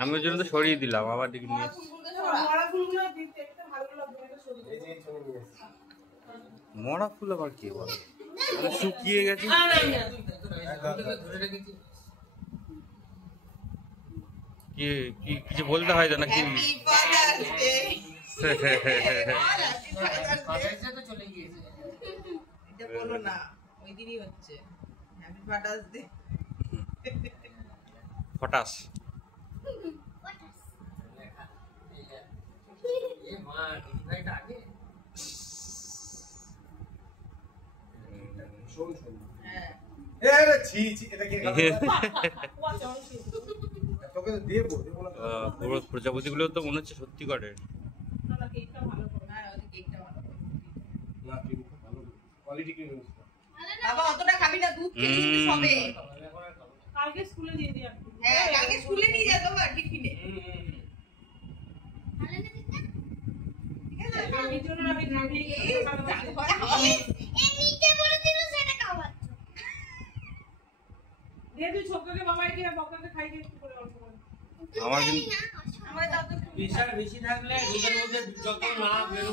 আমি ওই জন্য তো সরিয়ে দিলাম, আবার দিকে নিয়ে মরা ফুল আবার কি বলে, শুকিয়ে গেছে। কি কিছু বলতে হয় তো নাকি? ফটাস প্রজাপতি গুলো তো মনে হচ্ছে সত্যি করে। বাবা অতটা খাবি না, দুধ খেলে কিন্তু সবে। কালকে স্কুলে দিয়ে দিই আপনি। হ্যাঁ কালকে স্কুলে নিয়ে যেতে হবে টিফিনে। ঠিক আছে আমি জন্য আমি খাবি এই নিচে বলে দিল সেটা খাওয়াচ্ছ। দে তুই ছোটকে বাবাকে বকাকে খাইয়ে একটু করে অল্প করে। আমার কিন্তু আমার দাদু বেশি থাকলে দুধের মধ্যে যত না